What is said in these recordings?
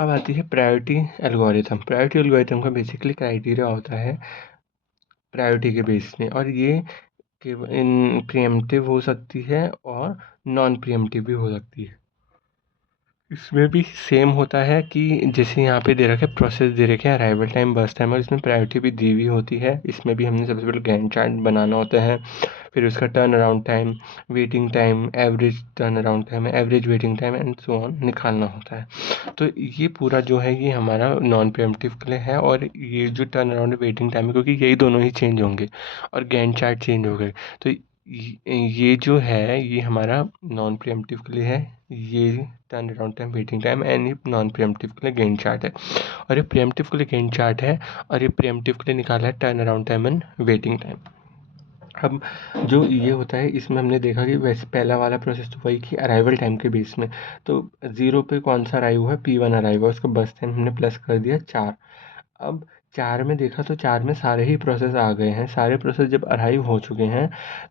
अब आती है प्रायोरिटी एल्गोरिथम। प्रायोरिटी एल्गोरिथम का बेसिकली क्राइटेरिया होता है प्रायोरिटी के बेस में, और ये केवल इन प्रीएम्प्टिव हो सकती है और नॉन प्रीएम्प्टिव भी हो सकती है। इसमें भी सेम होता है कि जैसे यहाँ पे दे रखा है, प्रोसेस दे रखे हैं, अराइवल टाइम, बस टाइम, और इसमें प्रायोरिटी भी दी हुई होती है। इसमें भी हमने सबसे पहले गैंट चार्ट बनाना होता है, फिर उसका turn around time, waiting time, average turn around time, average waiting time and so on निकालना होता है। तो ये पूरा जो है ये हमारा नॉन प्रीएम्प्टिव के लिए है। और ये जो टर्न अराउंड वेटिंग टाइम है, क्योंकि यही दोनों ही चेंज होंगे और गैंट चार्ट चेंज हो गए, तो ये जो है ये हमारा नॉन प्रीएम्प्टिव के लिए है। ये turn around time, waiting time and ये नॉन प्रीएम्प्टिव के लिए गैंट चार्ट है, और ये प्रीएम्प्टिव के लिए गैंट चार्ट है, और ये प्रीएम्प्टिव के लिए निकाला है turn around time and waiting time. अब जो ये होता है इसमें हमने देखा कि वैसे पहला वाला प्रोसेस तो वही कि अराइवल टाइम के बेस में, तो 0 पे कौन सा अराइव हुआ है, P1 अराइव हुआ, उसका बस टाइम हमने प्लस कर दिया 4। अब 4 में देखा तो 4 में सारे ही प्रोसेस आ गए हैं। सारे प्रोसेस जब अराइव हो चुके हैं,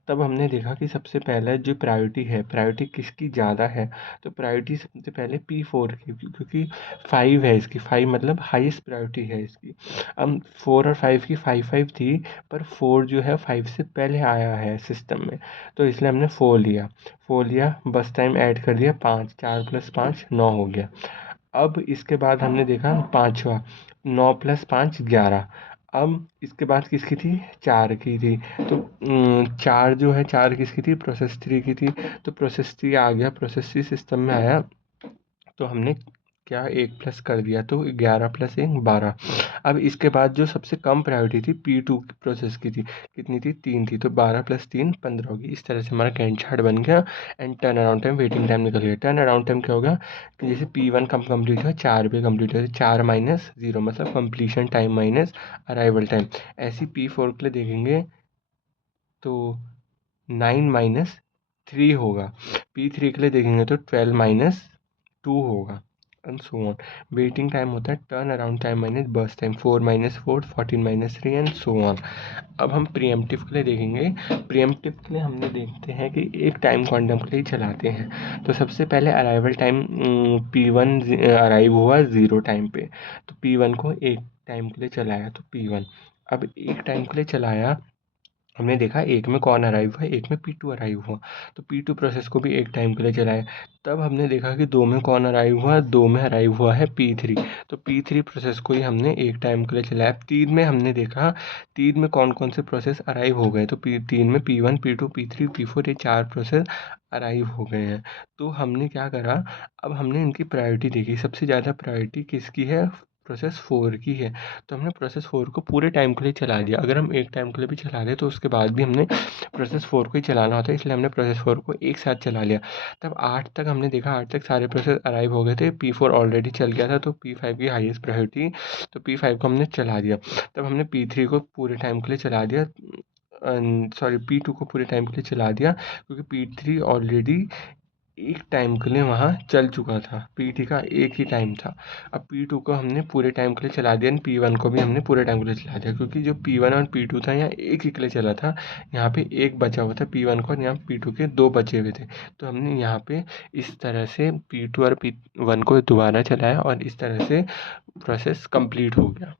तब हमने देखा कि सबसे पहले जो प्रायोरिटी है, प्रायोरिटी किसकी ज़्यादा है, तो प्रायोरिटी सबसे पहले P4 की, क्योंकि 5 है इसकी, 5 मतलब हाईएस्ट प्रायोरिटी है इसकी। अब 4 और 5 की 5 थी, पर 4 जो है 5 से पहले आया है सिस्टम में, तो इसलिए हमने 4 लिया, बस टाइम ऐड कर दिया 5, 4 + 5 9 हो गया। अब इसके बाद हमने देखा पाँचवा, 9 + 5 11। अब इसके बाद किसकी थी, 4 की थी, तो 4 जो है 4 किसकी थी, प्रोसेस 3 की थी, तो प्रोसेस 3 आ गया, प्रोसेस 3 सिस्टम में आया, तो हमने क्या 1 प्लस कर दिया, तो 11 + 1 12। अब इसके बाद जो सबसे कम प्रायोरिटी थी P2 प्रोसेस की थी, कितनी थी, 3 थी, तो 12 + 3 15 होगी। इस तरह से हमारा गैंट चार्ट बन गया and turn around time, waiting time निकल गया। टर्न अराउंड टाइम क्या होगा कि जैसे P1 कम कंप्लीट हुआ, 4 पे कंप्लीट हुआ, 4 - 0 मतलब completion time minus arrival time. ऐसी P4 के लिए देखेंगे तो 9 - 3 होगा। P3 के लिए देखेंगे तो 12 - 2 होगा and so on. Waiting time होता है टर्न अराउंड टाइम माइनस बस टाइम, 4 - 4 14 - 3 एंड सो ऑन। अब हम प्रीएम्प्टिव के लिए देखेंगे। प्रीएम्प्टिव के लिए हमने देखते हैं कि एक टाइम क्वांटम के लिए चलाते हैं। तो सबसे पहले अराइवल टाइम P1 अराइव हुआ 0 टाइम पे, तो P1 को एक टाइम के लिए चलाया, तो P1। अब एक टाइम के लिए चलाया, हमने देखा एक में कौन अराइव हुआ, एक में P2 अराइव हुआ, तो P2 प्रोसेस को भी एक टाइम के लिए चलाया। तब हमने देखा कि 2 में कौन अराइव हुआ, 2 में अराइव हुआ है P3, तो P3 प्रोसेस को ही हमने एक टाइम के लिए चलाया। 3 में हमने देखा 3 में कौन कौन से प्रोसेस अराइव हो गए, तो 3 में P1 P2 P3 P4 ये 4 प्रोसेस अराइव हो गए हैं। तो हमने क्या करा, अब हमने इनकी प्रायोरिटी देखी, सबसे ज़्यादा प्रायोरिटी किसकी है, प्रोसेस 4 की है, तो हमने प्रोसेस 4 को पूरे टाइम के लिए चला दिया। अगर हम एक टाइम के लिए भी चला दें तो उसके बाद भी हमने प्रोसेस 4 को ही चलाना होता है, इसलिए हमने प्रोसेस 4 को एक साथ चला लिया। तब 8 तक हमने देखा, 8 तक सारे प्रोसेस अराइव हो गए थे, P4 ऑलरेडी चल गया था, तो P5 की हाईएस्ट प्रायोरिटी, तो P5 को हमने चला दिया। तब हमने P3 को पूरे टाइम के लिए चला दिया, सॉरी P2 को पूरे टाइम के लिए चला दिया, क्योंकि P3 ऑलरेडी एक टाइम के लिए वहाँ चल चुका था, P3 का एक ही टाइम था। अब P2 को हमने पूरे टाइम के लिए चला दिया, P1 को भी हमने पूरे टाइम के लिए चला दिया, क्योंकि जो P1 और P2 था यहाँ एक ही के लिए चला था, यहाँ पे एक बचा हुआ था P1 को, और यहाँ P2 के 2 बचे हुए थे, तो हमने यहाँ पे इस तरह से P2 और P1 को दोबारा चलाया और इस तरह से प्रोसेस कंप्लीट हो गया।